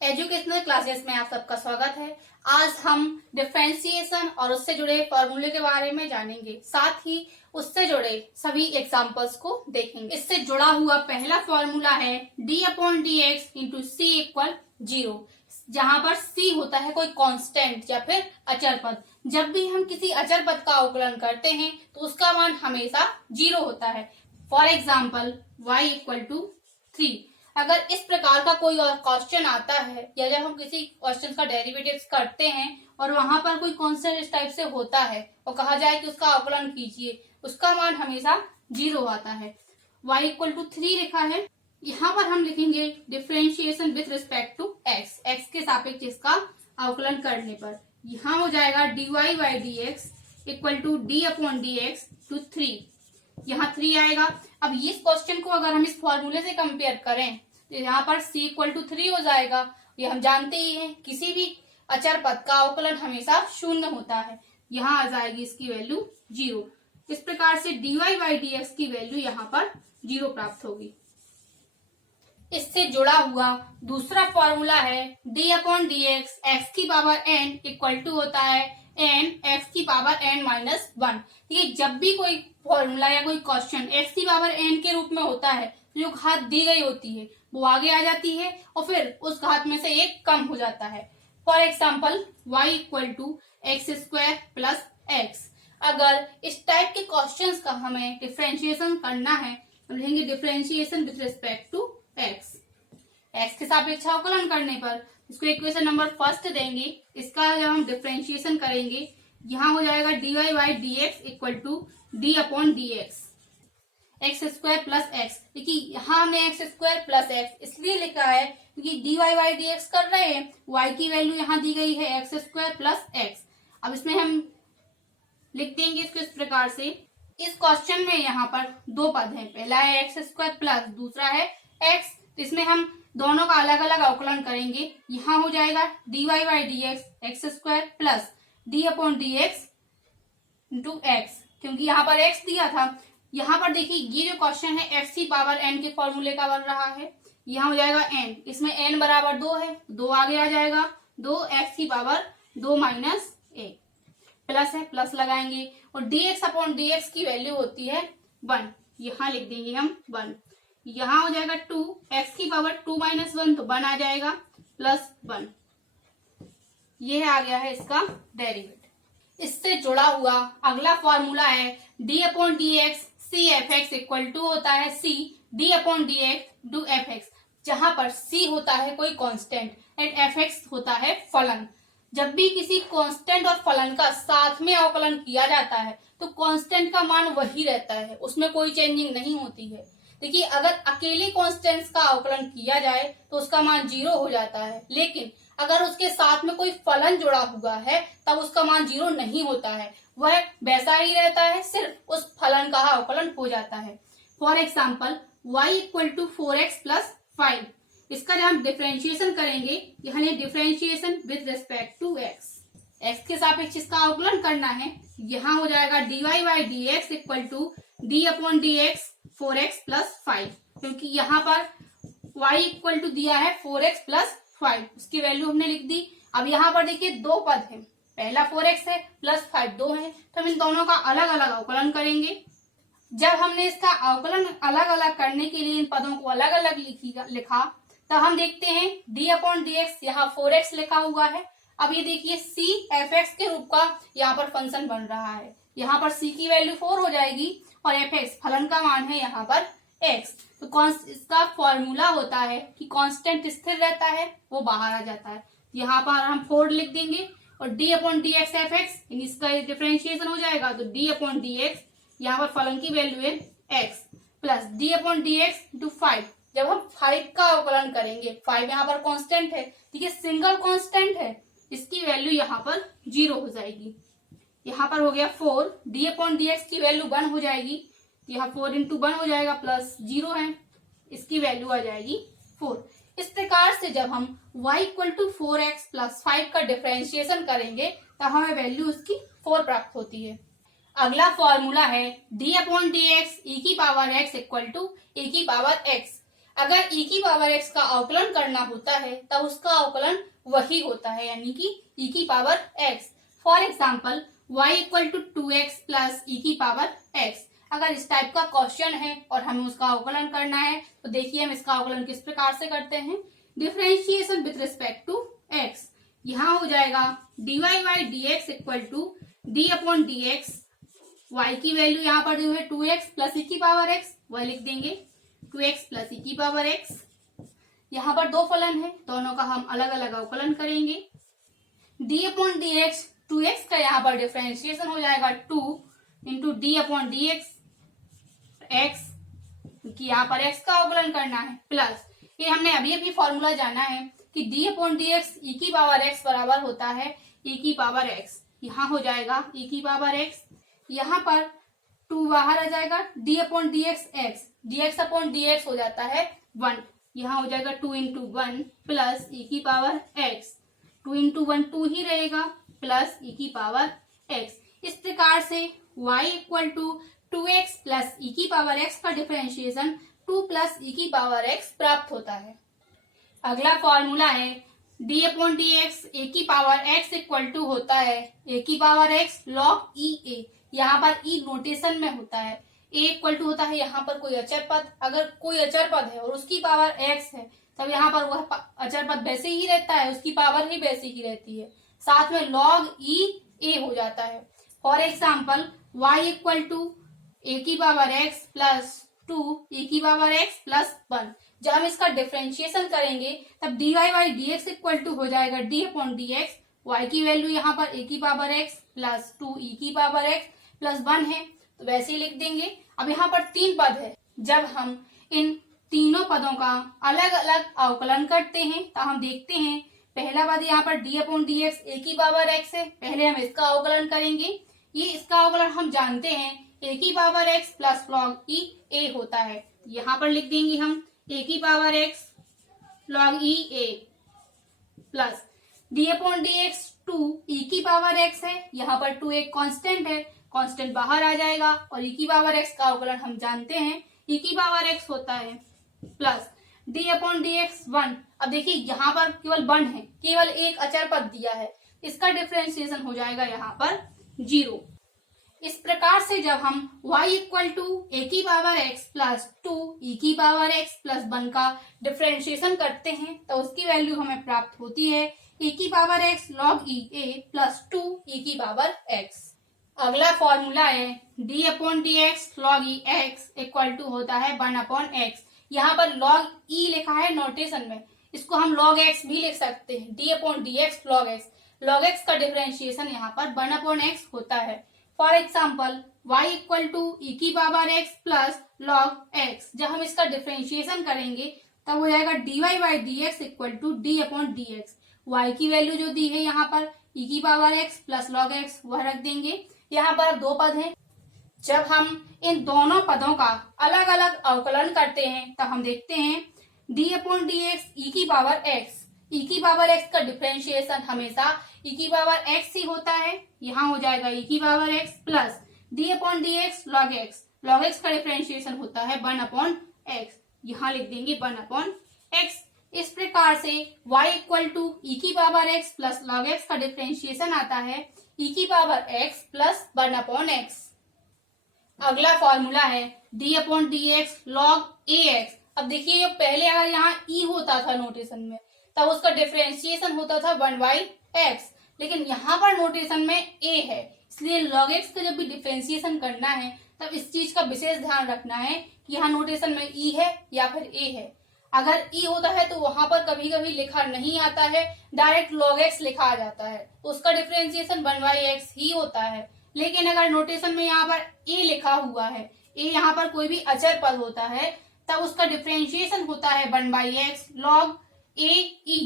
Educational classes में आप सबका स्वागत है। आज हम डिफरेंशिएशन और उससे जुड़े फॉर्मूले के बारे में जानेंगे, साथ ही उससे जुड़े सभी एग्जांपल्स को देखेंगे। इससे जुड़ा हुआ पहला फॉर्मूला है d upon D X into C equal 0, जहां पर c होता है कोई कांस्टेंट या फिर अचर पद। जब भी हम किसी अचर पद का अवकलन करते हैं तो उसका मान हमेशा 0 होता है। For example y equal to 3। अगर इस प्रकार का कोई और क्वेश्चन आता है या जब हम किसी क्वेश्चन का डेरिवेटिव्स करते हैं और वहां पर कोई कांस्टेंट इस टाइप से होता है और कहा जाए कि उसका अवकलन कीजिए, उसका मान हमेशा 0 आता है। y इक्वल टू 3 लिखा है, यहाँ पर हम लिखेंगे differentiation with respect to x, x के सापेक्ष इसका अवकलन करने पर यहाँ हो जाएगा dy by d x equal to d upon D x to 3, यहाँ 3 आएगा। अब इस क्वेश्चन को अगर हम इस फॉर्मूले से कंपेयर करें तो यहाँ पर c इक्वल टू 3 हो जाएगा। ये हम जानते ही हैं, किसी भी अचर पद का अवकलन हमेशा 0 होता है, यहाँ आ जाएगी इसकी वैल्यू 0। इस प्रकार से dy बाई डी एक्स की वैल्यू यहाँ पर 0 प्राप्त होगी। इससे जुड़ा हुआ दूसरा फॉर्मूला है d upon D x x की पावर n इक्वल टू होता है n एक्स की पावर n माइनस 1। देखिए, जब भी कोई फॉर्मूला या कोई क्वेश्चन x की पावर n के रूप में होता है तो जो घात दी गई होती है वो आगे आ जाती है और फिर उस घात में से एक कम हो जाता है। For example y equal to x square plus x. अगर इस टाइप के क्वेश्चंस का हमें डिफरेंशिएशन करना है तो लिखेंगे differentiation with respect to x. X के सापेक्ष अवकलन करने पर इसको इक्वेशन नंबर फर्स्ट देंगे, इसका जब हम डिफरेंशिएशन करेंगे यहाँ हो जाएगा dy by d x equal to d upon D x x square plus x. देखिए, यहाँ हमने एक्स स्क्वायर प्लस एक्स इसलिए लिखा है क्योंकि dy बाई डी एक्स कर रहे हैं, y की वैल्यू यहाँ दी गई है एक्स स्क्वायर प्लस एक्स। अब इसमें हम लिख देंगे इसको इस प्रकार से। इस क्वेश्चन में यहाँ पर दो पद हैं, पहला है एक्स स्क्वायर प्लस दूसरा है एक्स, तो इसमें हम दोनों का अलग अलग अवकलन करेंगे। यहाँ हो जाएगा dy by d x x square plus D upon D X into x, क्योंकि यहाँ पर x दिया था। यहाँ पर देखिए, ये जो क्वेश्चन है x की पावर n के फॉर्मूले का बन रहा है। यहाँ हो जाएगा n, इसमें n बराबर 2 है, 2 आगे आ जाएगा, 2x की पावर 2 माइनस 1 प्लस है, प्लस लगाएंगे और dx अपॉन dx की वैल्यू होती है 1, यहाँ लिख देंगे हम 1। यहाँ हो जाएगा 2, x की पावर 2 माइनस 1 तो 1 आ जाएगा प्लस 1। ये आ गया है इसका डेरिवेटिव। इससे जुड़ा हुआ अगला फॉर्मूला है d upon D x c f x equal to होता है c d upon D x do f x, जहां पर c होता है कोई कांस्टेंट एंड एफ एक्स होता है फलन। जब भी किसी कांस्टेंट और फलन का साथ में अवकलन किया जाता है तो कांस्टेंट का मान वही रहता है, उसमें कोई चेंजिंग नहीं होती है। देखिए, अगर अकेले कांस्टेंट्स का अवकलन किया जाए तो उसका मान 0 हो जाता है, लेकिन अगर उसके साथ में कोई फलन जुड़ा हुआ है तब उसका मान 0 नहीं होता है, वह वैसा ही रहता है, सिर्फ उस फलन का अवकलन हो जाता है। For example y equal to 4x plus 5, इसका जब हम डिफरेंशिएशन करेंगे, यानी differentiation with respect to x, x के सापेक्ष इसका अवकलन करना है। यहाँ हो जाएगा dy by d x equal to d upon D x 4x plus 5, क्योंकि यहाँ पर y इक्वल टू दिया है 4x प्लस 5, उसकी वैल्यू हमने लिख दी। अब यहाँ पर देखिए दो पद हैं, पहला 4x है प्लस 5 2 है, तो हम इन दोनों का अलग अलग अवकलन करेंगे। जब हमने इसका अवकलन अलग अलग करने के लिए इन पदों को अलग अलग लिखा तो हम देखते हैं d अपॉन डी एक्स यहाँ 4x लिखा हुआ है। अब ये देखिए c एफ एक्स के रूप का यहाँ पर फंक्शन बन रहा है, यहाँ पर c की वैल्यू 4 हो जाएगी और एफ एक्स फलन का मान है यहाँ पर x। तो इसका फॉर्मूला होता है कि कांस्टेंट स्थिर रहता है, वो बाहर आ जाता है। यहाँ पर हम 4 लिख देंगे और d upon D x F x, इसका डिफरेंशिएशन हो जाएगा तो d अपॉन डी एक्स, यहाँ पर फलन की वैल्यू है x plus d upon D X into 5। जब हम 5 का अवकलन करेंगे, 5 यहाँ पर कांस्टेंट है, ठीक है, सिंगल कांस्टेंट है, इसकी वैल्यू यहाँ पर 0 हो जाएगी। यहाँ पर हो गया 4, d अपॉन डी एक्स की वैल्यू 1 हो जाएगी, यहाँ 4 इंटू 1 हो जाएगा प्लस 0 है, इसकी वैल्यू आ जाएगी 4। इस प्रकार से जब हम y equal to 4x plus 5 का डिफरेंशिएशन करेंगे तब हमें वैल्यू उसकी 4 प्राप्त होती है। अगला फॉर्मूला है d अपॉन डी एक्स ई की power x equal to a की पावर x। अगर e की पावर x का अवकलन करना होता है तब उसका अवकलन वही होता है, यानी कि e की power x। For example y equal to 2x plus e की पावर x। अगर इस टाइप का क्वेश्चन है और हमें उसका अवकलन करना है तो देखिए हम इसका अवकलन किस प्रकार से करते हैं। Differentiation with respect to x, यहाँ हो जाएगा dy by dx equal to d upon dx। y की वैल्यू यहाँ पर जो है 2x प्लस e की पावर x, वह लिख देंगे 2x प्लस e की पावर x। यहाँ पर दो फलन है, दोनों का हम अलग अलग अवकलन करेंगे। d अपॉन dx, 2x का यहाँ पर डिफरेंशिएशन हो जाएगा 2 into D upon D x, क्योंकि यहाँ पर x का अवकलन करना है, प्लस ये हमने अभी अभी फॉर्मूला जाना है कि d अपॉन डी एक्स ई की पावर x बराबर होता है e की पावर x। यहाँ हो जाएगा e की पावर x, यहाँ पर 2 बाहर आ जाएगा, d upon D x x, dx upon dx हो जाता है 1, यहाँ हो जाएगा 2 इंटू 1 प्लस e की पावर x, 2 इंटू 1 2 ही रहेगा प्लस e की पावर x। इस प्रकार से y equal to 2x plus e की पावर x का डिफरेंशिएशन 2 प्लस e की पावर x प्राप्त होता है। अगला फॉर्मूला है d upon D x a की पावर x इक्वल टू होता है a की power x log e a। यहाँ पर e नोटेशन में होता है, a इक्वल टू होता है यहाँ पर कोई अचर पद। अगर कोई अचर पद है और उसकी पावर x है तब यहाँ पर वह अचर पद वैसे ही रहता है, उसकी पावर ही वैसी ही रहती है, साथ में log e a हो जाता है। For example y equal to a की पावर x प्लस 2 e की पावर x प्लस 1। जब हम इसका डिफरेंशिएशन करेंगे तब dy by d x equal to हो जाएगा d upon D x. y की वैल्यू यहाँ पर a की पावर x प्लस 2 e की पावर x प्लस 1 है, तो वैसे ही लिख देंगे। अब यहाँ पर 3 पद है, जब हम इन तीनों पदों का अलग अलग अवकलन करते हैं तो हम देखते हैं पहला पद यहाँ पर d upon D x a की पावर x है, पहले हम इसका अवकलन करेंगे। ये इसका अवकलन हम जानते हैं a की power x plus log e a होता है, यहाँ पर लिख देंगे हम a की power x log e a plus d upon D x 2 e की पावर x है, यहाँ पर 2 एक कांस्टेंट है, कांस्टेंट बाहर आ जाएगा और e की पावर x का अवकलन हम जानते हैं e की पावर x होता है plus d upon D x 1। अब देखिए यहाँ पर केवल 1 है, केवल एक अचर पद दिया है, इसका डिफरेंशिएशन हो जाएगा यहाँ पर 0। इस प्रकार से जब हम y इक्वल टू ए की पावर x प्लस 2 e की पावर x प्लस 1 का डिफरेंशिएशन करते हैं तो उसकी वैल्यू हमें प्राप्त होती है e की power x log e a plus 2 e की पावर x। अगला फॉर्मूला है d upon D x log e x equal to होता है 1 अपॉन x। यहाँ पर log e लिखा है नोटेशन में, इसको हम log x भी लिख सकते हैं, d upon D x log x। log x का डिफरेंशिएशन यहाँ पर 1 अपॉन x होता है। For example y equal to e की power x plus log x, जब हम इसका डिफरेंशिएशन करेंगे तब हो जाएगा dy by d x equal to d upon D x. y की वैल्यू जो दी है यहाँ पर e की power x plus log x वह रख देंगे। यहाँ पर अब 2 पद हैं, जब हम इन दोनों पदों का अलग अलग अवकलन करते हैं तब हम देखते हैं d upon D x e की पावर x, e की पावर x का डिफरेंशिएशन हमेशा e की पावर x ही होता है, यहाँ हो जाएगा e की power x plus d upon D x log x। log x का डिफरेंशिएशन होता है 1 अपॉन x, यहाँ लिख देंगे 1 अपॉन x। इस प्रकार से y इक्वल टू e की power x plus log x का डिफरेंशिएशन आता है e की power x plus 1 upon x। अगला फॉर्मूला है d upon D x log ax। अब देखिए जो पहले अगर यहाँ e होता था नोटेशन में तब उसका डिफरेंशिएशन होता था 1 बाई x, लेकिन यहाँ पर नोटेशन में a है, इसलिए log x का जब भी डिफरेंशिएशन करना है तब इस चीज का विशेष ध्यान रखना है कि यहाँ नोटेशन में e है या फिर a है। अगर e होता है तो वहां पर कभी कभी लिखा नहीं आता है, डायरेक्ट log x लिखा आ जाता है, तो उसका डिफरेंशिएशन 1 बाई x ही होता है। लेकिन अगर नोटेशन में यहाँ पर a लिखा हुआ है, a यहाँ पर कोई भी अचर पद होता है तब उसका डिफरेंशिएशन होता है 1 by x log a e,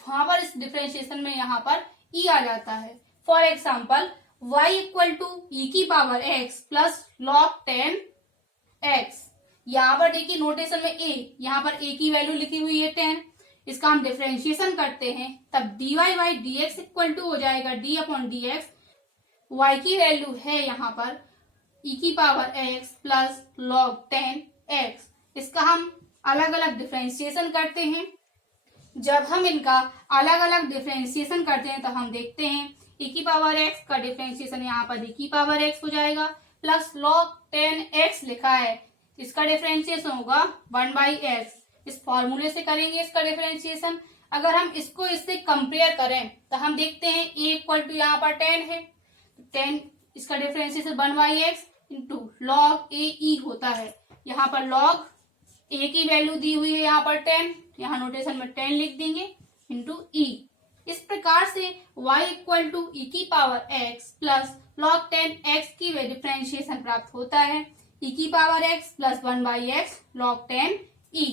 वहां पर इस डिफरेंशिएशन में यहाँ पर e आ जाता है। For example y equal to e की power x plus log 10x। यहाँ पर देखिए नोटेशन में a, यहाँ पर a की वैल्यू लिखी हुई है 10, इसका हम डिफरेंशिएशन करते हैं तब dy by d x equal to हो जाएगा d upon D x. y की वैल्यू है यहाँ पर e की power x plus log 10x, इसका हम अलग अलग डिफरेंशिएशन करते हैं। जब हम इनका अलग अलग डिफरेंशिएशन करते हैं तो हम देखते हैं e की पावर x का डिफरेंशिएशन यहाँ पर e की पावर x हो जाएगा, प्लस log 10x लिखा है, इसका डिफरेंशिएशन होगा 1/x। इस फॉर्मूले से करेंगे इसका डिफरेंशिएशन। अगर हम इसको इससे कंपेयर करें तो हम देखते हैं a इक्वल टू यहाँ पर 10 है, 10 इसका differentiation 1/x into log a e होता है। यहाँ पर log a की वैल्यू दी हुई है यहाँ पर 10, यहाँ नोटेशन में 10 लिख देंगे, इंटू e। इस प्रकार से y इक्वल टू e की power x plus log 10x की डिफरेंशिएशन प्राप्त होता है, e की power x plus 1/x log 10e।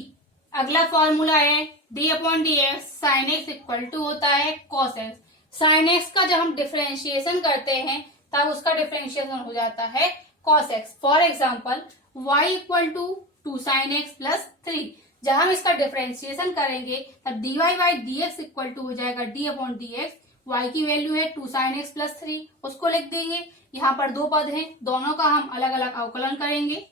अगला फॉर्मूला है d/dx sin x equal to होता है cos x। sin x का जब हम डिफरेंशिएशन करते हैं तब उसका डिफरेंशिएशन हो जाता है cos x। For example y equal to 2 sin x plus 3, जब हम इसका डिफरेंशिएशन करेंगे तब dy/dx इक्वल टू हो जाएगा d/dx। y की वैल्यू है 2 sin x प्लस 3, उसको लिख देंगे। यहाँ पर दो पद हैं, दोनों का हम अलग अलग अवकलन करेंगे।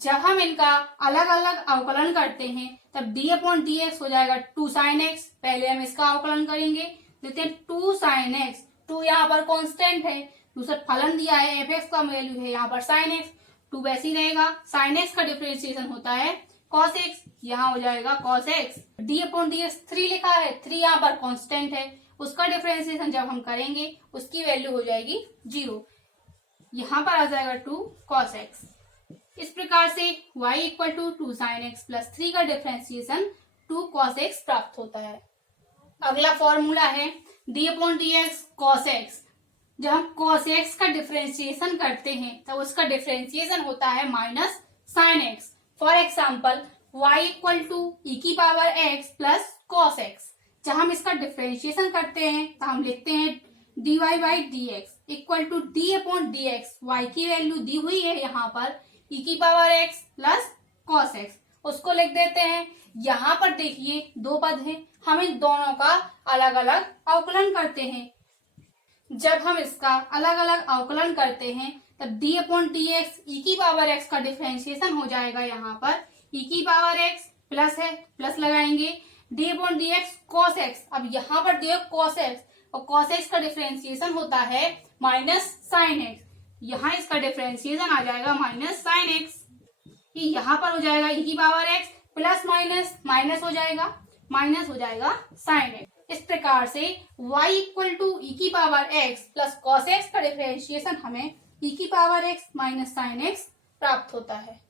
जब हम इनका अलग अलग अवकलन करते हैं तब d/dx हो जाएगा 2 sin x। पहले हम इसका अवकलन करेंगे, देखते हैं 2 sin x, 2 यहाँ पर कांस्टेंट है, दूसरा फलन दिया है f(x) का वैल्यू है यहाँ पर sin x, 2 वैसे ही रहेगा। sin x का डिफरेंशिएशन होता है cos x, यहाँ हो जाएगा cos x। d/dx 3 लिखा है, 3 यहाँ पर कांस्टेंट है, उसका डिफरेंशिएशन जब हम करेंगे उसकी वैल्यू हो जाएगी 0, यहाँ पर आ जाएगा 2 cos x। इस प्रकार से y equal to 2 sin x plus 3 का डिफरेंशिएशन 2 cos x प्राप्त होता है। अगला फॉर्मूला है d/dx cos x। जब हम cos x का डिफरेंशिएशन करते हैं तो उसका डिफरेंशिएशन होता है minus sin x। For example y equal to e की power x plus cos x। जब हम इसका डिफरेंशिएशन करते हैं तो हम लिखते हैं dy/dx equal to d/dx, y की वैल्यू दी हुई है यहाँ पर e की power x plus cos x, उसको लिख देते हैं। यहाँ पर देखिए दो पद हैं, हम इन दोनों का अलग अलग अवकलन करते हैं। जब हम इसका अलग अलग अवकलन करते हैं तब d/dx e की पावर x का डिफरेंशिएशन हो जाएगा यहाँ पर e की पावर x प्लस है, प्लस लगाएंगे, d/dx cos x। अब यहाँ पर दिया cos x और cos x का डिफरेंशिएशन होता है माइनस sin x, यहाँ इसका डिफरेंशिएशन आ जाएगा माइनस sin x। यहाँ पर हो जाएगा e की power x plus minus minus हो जाएगा sin x। इस प्रकार से y इक्वल टू e की power x plus cos x का डिफरेंशिएशन हमें e की power x minus sin x प्राप्त होता है।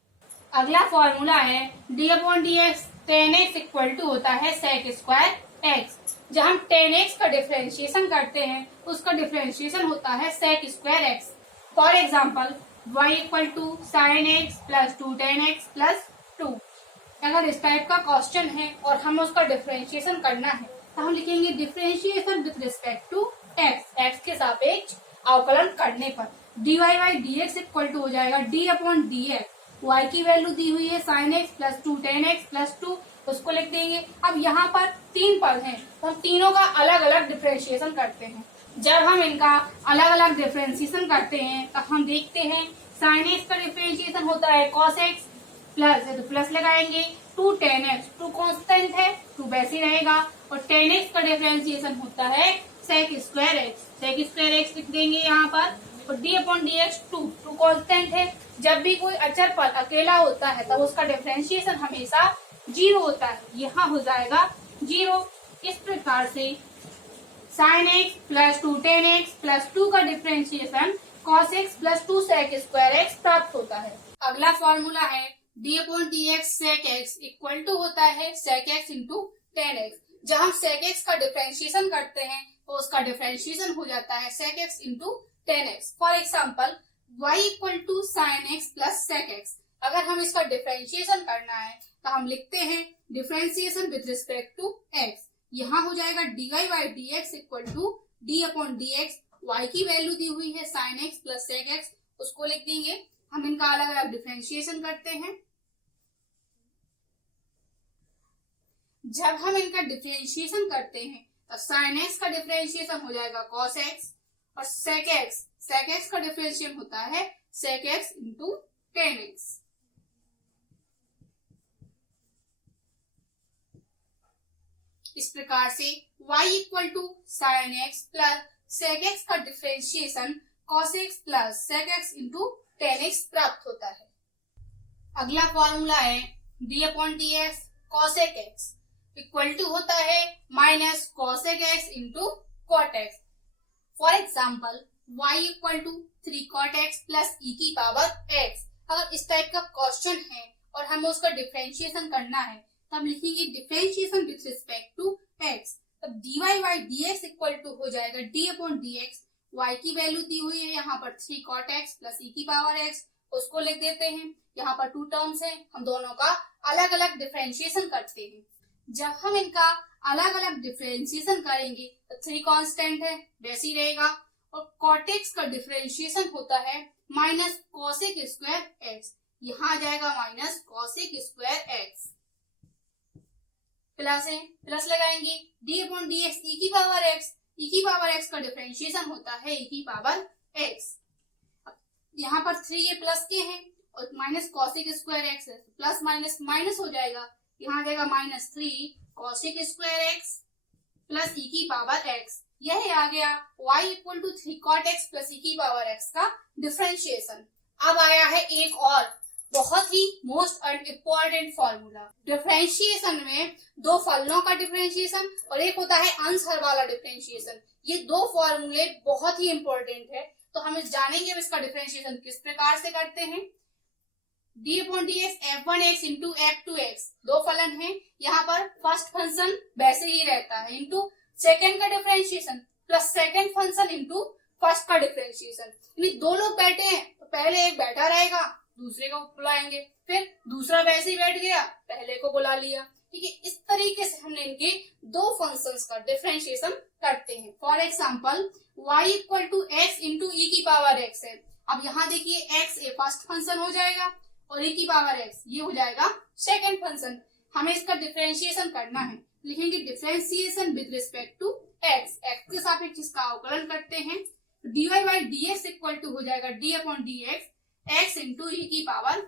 अगला फॉर्मूला है d/dx tan x equal to होता है sec स्क्वायर x। जब हम tan x का डिफरेंशिएशन करते हैं उसका डिफरेंशिएशन होता है sec square x। For example y equal to sin x plus 2 tan x plus 2। अगर इस टाइप का क्वेश्चन है और हमें उसका डिफरेंशिएशन करना है तो हम लिखेंगे differentiation with respect to x के सापेक्ष अवकलन करने पर dy/dx इक्वल टू हो जाएगा d/dx। y की वैल्यू दी हुई है sin x plus 2 tan x plus 2, उसको लिख देंगे। अब यहाँ पर 3 पद हैं तो हम तीनों का अलग अलग डिफरेंशिएशन करते हैं। जब हम इनका अलग अलग डिफरेंशिएशन करते हैं तब हम देखते हैं sin x का डिफरेंशिएशन होता है cos x प्लस लगाएंगे 2 tan x, 2 कांस्टेंट है, 2 वैसे रहेगा, और tan x का डिफरेंशिएशन होता है sec स्क्वायर x लिख देंगे यहाँ पर, और d/dx 2 कांस्टेंट है। जब भी कोई अचर पद अकेला होता है तब उसका डिफरेंशिएशन हमेशा 0 होता है, यहाँ हो जाएगा 0। इस प्रकार से sin x plus 2 tan x plus 2 का differentiation cos x plus 2 sec square x प्राप्त होता है। अगला फॉर्मूला है d/dx sec x equal to होता है sec x into tan x। जब हम sec x का डिफरेंशिएशन करते हैं तो उसका डिफरेंशिएशन हो जाता है sec x into tan x। For example y equal to sin x plus sec x। अगर हम इसका डिफरेंशिएशन करना है तो हम लिखते हैं differentiation with respect to x। यहाँ हो जाएगा dy/dx equal to d/dx, y की वैल्यू दी हुई है sin x plus sec x, उसको लिख देंगे। हम इनका अलग अलग डिफरेंशिएशन करते हैं। जब हम इनका डिफरेंशिएशन करते हैं तो sin x का डिफरेंशिएशन हो जाएगा cos x, और sec x का डिफरेंशिएशन होता है sec x into tan x। इस प्रकार से y equal to sine x plus sec x का differentiation cos x plus sec x into tan x प्राप्त होता है। अगला फॉर्मूला है d upon D x cosec x equal to होता है minus cosec x into cot x. For example y equal to 3 cot x plus e की power x. अगर इस टाइप का क्वेश्चन है और हमें उसका डिफरेंशिएशन करना है तब लिखेंगे differentiation with respect to x। तब dy by dx equal to हो जाएगा d अपॉन dx। y की वैल्यू दी हुई है यहाँ पर 3 कॉट एक्स प्लस ई की पावर x, उसको लिख देते हैं। यहाँ पर 2 टर्म्स हैं, हम दोनों का अलग अलग डिफरेंशिएशन करते हैं। जब हम इनका अलग अलग डिफरेंशिएशन करेंगे तो 3 कांस्टेंट है वैसे ही रहेगा और कॉट एक्स का डिफरेंशिएशन होता है माइनस कॉसेक स्क्वायर एक्स। यहाँ आ जाएगा minus cosec square x plus है, प्लस लगाएंगे डी अपॉन डी एक्स ई की पावर एक्स। ई की पावर एक्स का डिफरेंशिएशन होता है ई की पावर एक्स। यहाँ पर 3 ये प्लस के हैं और माइनस कॉसेक स्क्वायर एक्स है, प्लस माइनस माइनस हो जाएगा। यहाँ आ जाएगा minus 3 cosec square x plus e की पावर एक्स। यह आ गया y equal to 3 cot x plus e की पावर एक्स का डिफरेंशिएशन। अब आया है एक और बहुत ही मोस्ट इम्पोर्टेंट फॉर्मूला। डिफरेंशिएशन में 2 फलनों का डिफरेंशिएशन और एक होता है अंश हर वाला डिफरेंशिएशन। ये 2 फॉर्मूले बहुत ही इंपॉर्टेंट है, तो हम जानेंगे अब इसका डिफरेंशिएशन किस प्रकार से करते हैं। D upon D x f1x into f2x 2 फलन है। यहाँ पर फर्स्ट फंक्शन वैसे ही रहता है इंटू सेकेंड का differentiation plus second function into first का डिफरेंशिएशन। यानी 2 लोग बैठे हैं तो पहले एक बैठा रहेगा, दूसरे को बुलाएंगे, फिर दूसरा वैसे ही बैठ गया, पहले को बुला लिया। ठीक है, इस तरीके से हमने इनके 2 फंक्शंस का डिफरेंशिएशन करते हैं। For example y equal to x into e की पावर एक्स है। अब यहाँ देखिए x ए फर्स्ट फंक्शन हो जाएगा और e की पावर x ये हो जाएगा सेकेंड फंक्शन। हमें इसका डिफरेंशिएशन करना है, लिखेंगे differentiation with respect to x। x के सापेक्ष इसका अवकलन करते हैं। dy by dx equal to हो जाएगा d upon dx x into e की पावर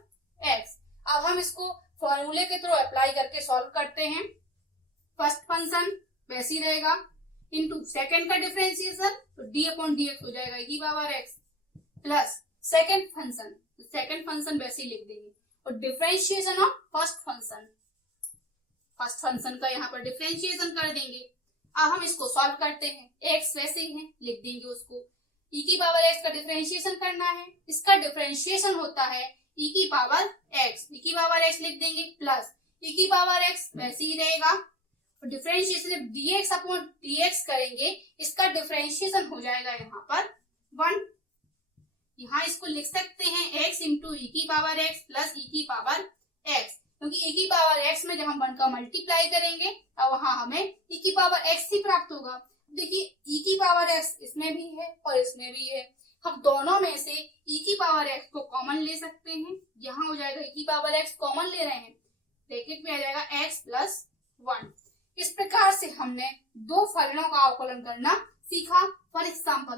x। अब हम इसको फॉर्मूले के थ्रू अप्लाई करके सॉल्व करते हैं। फर्स्ट फंक्शन वैसे ही रहेगा इंटू सेकेंड का डिफरेंशिएशन तो d अपॉन dx हो जाएगा ई की power x plus second function वैसे ही लिख देंगे और डिफरेंशिएशन ऑफ फर्स्ट फंक्शन का यहाँ पर डिफरेंशिएशन कर देंगे। अब हम इसको सॉल्व करते हैं। x वैसे ही है, लिख देंगे उसको। e की पावर x का डिफरेंशिएशन करना है, इसका डिफरेंशिएशन होता है e की पावर x। e की पावर x लिख देंगे प्लस e की पावर x वैसे ही रहेगा और डिफरेंशिएशन dx अपॉन dx करेंगे, इसका डिफरेंशिएशन हो जाएगा यहाँ पर 1। यहाँ इसको लिख सकते हैं x इंटू ई की पावर x प्लस ई की पावर x, क्योंकि e की पावर x में जब हम 1 का मल्टीप्लाई करेंगे तब वहां हमें e की पावर x ही प्राप्त होगा। देखिए e की पावर x इसमें भी है और इसमें भी है, हम दोनों में से e की पावर x को कॉमन ले सकते हैं। यहाँ हो जाएगा e की पावर x कॉमन ले रहे हैं, ब्रैकेट में आ जाएगा x प्लस 1। इस प्रकार से हमने 2 फलनों का अवकलन करना सीखा। For example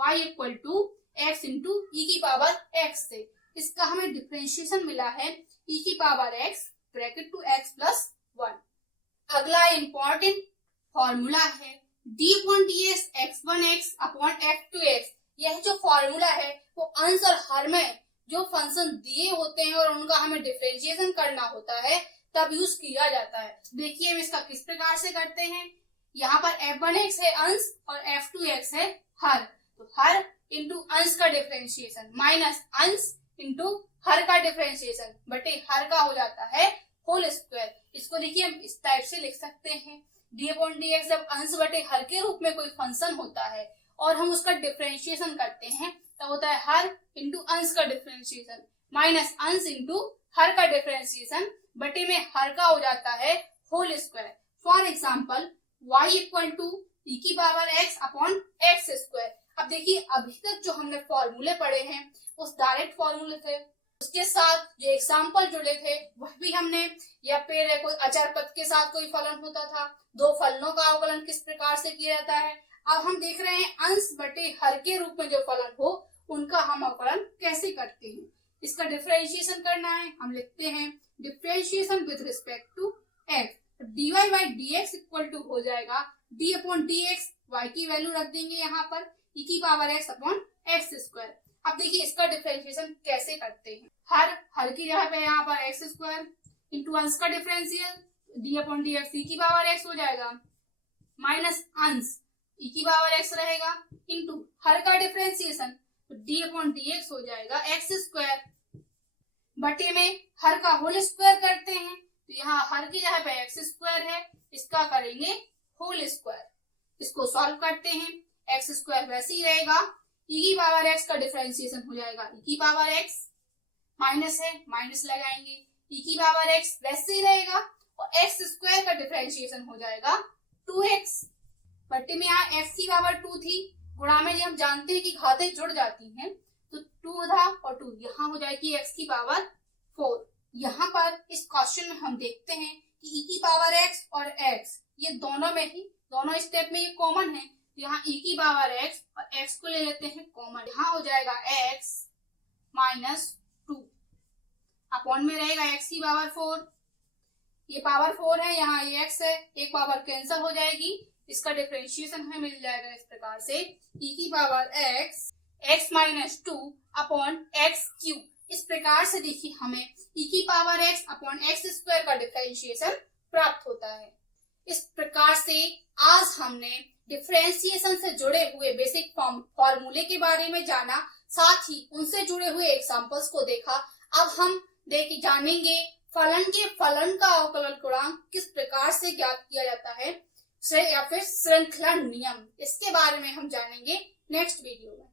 y equal to x into e की पावर x से इसका हमें डिफरेंशिएशन मिला है e की power x bracket two x plus 1। अगला इम्पोर्टेंट फॉर्मूला है d upon dx x1x upon f2x। यह जो फॉर्मूला है वो अंश और हर में जो फंक्शन दिए होते हैं और उनका हमें डिफरेंशिएशन करना होता है तब यूज किया जाता है। देखिए हम इसका किस प्रकार से करते हैं। यहाँ पर f1x है अंश और f2x है हर, तो हर इंटू अंश का डिफरेंशिएशन माइनस अंश इंटू हर का डिफरेंशिएशन बटे हर का हो जाता है होल स्क्वायर। इसको देखिए हम इस टाइप से लिख सकते हैं डी अपॉन डी एक्स। जब अंश बटे हर के रूप में कोई फंक्शन होता है और हम उसका डिफरेंशिएशन करते हैं तब होता है हर इंटू अंश का डिफरेंशिएशन माइनस अंश इंटू हर का डिफरेंशिएशन बटे में हर का हो जाता है whole square. For example y equal to e की power x upon x square. अब देखिए अभी तक जो हमने फॉर्मूले पढ़े हैं उस डायरेक्ट फॉर्मूले थे, उसके साथ जो एग्जाम्पल जुड़े थे वह भी हमने, या फिर कोई अचर पद के साथ कोई फलन होता था, 2 फलनों का अवकलन किस प्रकार से किया जाता है। अब हम देख रहे हैं अंश बटे हर के रूप में जो फलन हो उनका हम अवकलन कैसे करते हैं। इसका डिफरेंशिएशन करना है, हम लिखते हैं differentiation with respect to x। तो dy by dx equal to हो जाएगा d अपॉन dx, y की वैल्यू रख देंगे यहाँ पर e की power x upon x square. अब देखिए इसका डिफरेंशिएशन कैसे करते हैं। हर की जगह पे यहाँ पर एक्स स्क्वायर इंटू अंश का differential d upon dx e की पावर x हो जाएगा माइनस अंश e की पावर x रहेगा इंटू हर का डिफरेंशिएशन तो d अपॉन dx हो जाएगा एक्स स्क्वायर बटे में हर का होल स्क्वायर करते हैं तो यहाँ हर की जगह पे एक्स स्क्वायर है, इसका करेंगे होल स्क्वायर। इसको सॉल्व करते हैं, एक्स स्क्वायर वैसे ही रहेगा, e की पावर x का डिफरेंशिएशन हो जाएगा e की पावर x माइनस है माइनस लगाएंगे, e की पावर x वैसे ही रहेगा और x स्क्वायर का डिफरेंशिएशन हो जाएगा 2x बटे में यहाँ x की पावर 2 थी, गुणा में हम जानते हैं कि घातें जुड़ जाती हैं तो 2 था और 2 यहाँ हो जाएगी x की पावर 4। यहाँ पर इस क्वेश्चन में हम देखते हैं कि e की पावर x और x ये दोनों स्टेप में ये कॉमन है तो यहाँ e की पावर x और x को ले लेते हैं कॉमन, यहाँ हो जाएगा x माइनस 2 अपॉन में रहेगा x की पावर 4, ये पावर 4 है, यहाँ ये x है, एक पावर कैंसिल हो जाएगी, इसका डिफरेंशिएशन हमें मिल जाएगा इस प्रकार से e की power x minus 2 upon x cube. इस प्रकार से देखिए हमें e की power x upon x square का डिफरेंशिएशन प्राप्त होता है। इस प्रकार से आज हमने डिफरेंशिएशन से जुड़े हुए बेसिक फॉर्मूले के बारे में जाना, साथ ही उनसे जुड़े हुए एग्जांपल्स को देखा। अब हम जानेंगे फलन का अवकलन गुणांक किस प्रकार से ज्ञात किया जाता है या फिर श्रृंखला नियम, इसके बारे में हम जानेंगे नेक्स्ट वीडियो में।